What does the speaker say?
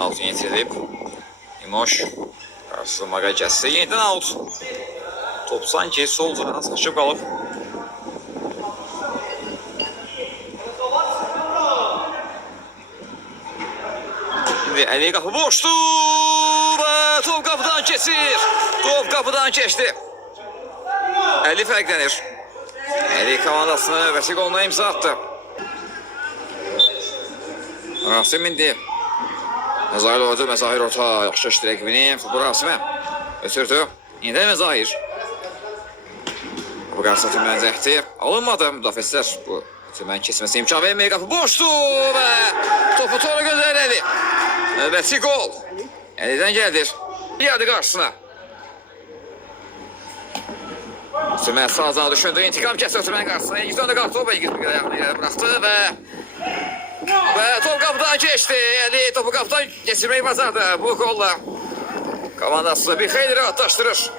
Altın yetirilib. İmoş qarşılamağa gəlsə. Yenidən out. Top sanki sol cıradan saçıb qalıb. Şimdi Əli qapı boşdu və top qapıdan keçir. Top qapıdan keçdi. Əli fərqlənir. Əli komandasının növbəti qoluna imza attı. Rasim indi. Məzahir olacaq, Məzahir orta. Yaxşı işdir rəqibini. Futbol Rasimə. Ötürdü. İndi Məzahir. Bu qarşı tümənzəkdir. Alınmadı müdafiəçilər. Bu tümən keçməsi imkan verməyir. Qapı boşdu və topu toru gözlər Əli. Növbəti gol. Əlidən gəldir. Yardı qarşısına. Tümən sağdan düşündü. İntikam kəsir tümən qarşısına. İngilizdən də qarşı topu İngiliz bir ayağını yerə buraxdı və top qapıdan keçdi. Əli topu qapıdan keçirməyi bacardı bu golla. Komandası bir xeyli rahatlaşdırır.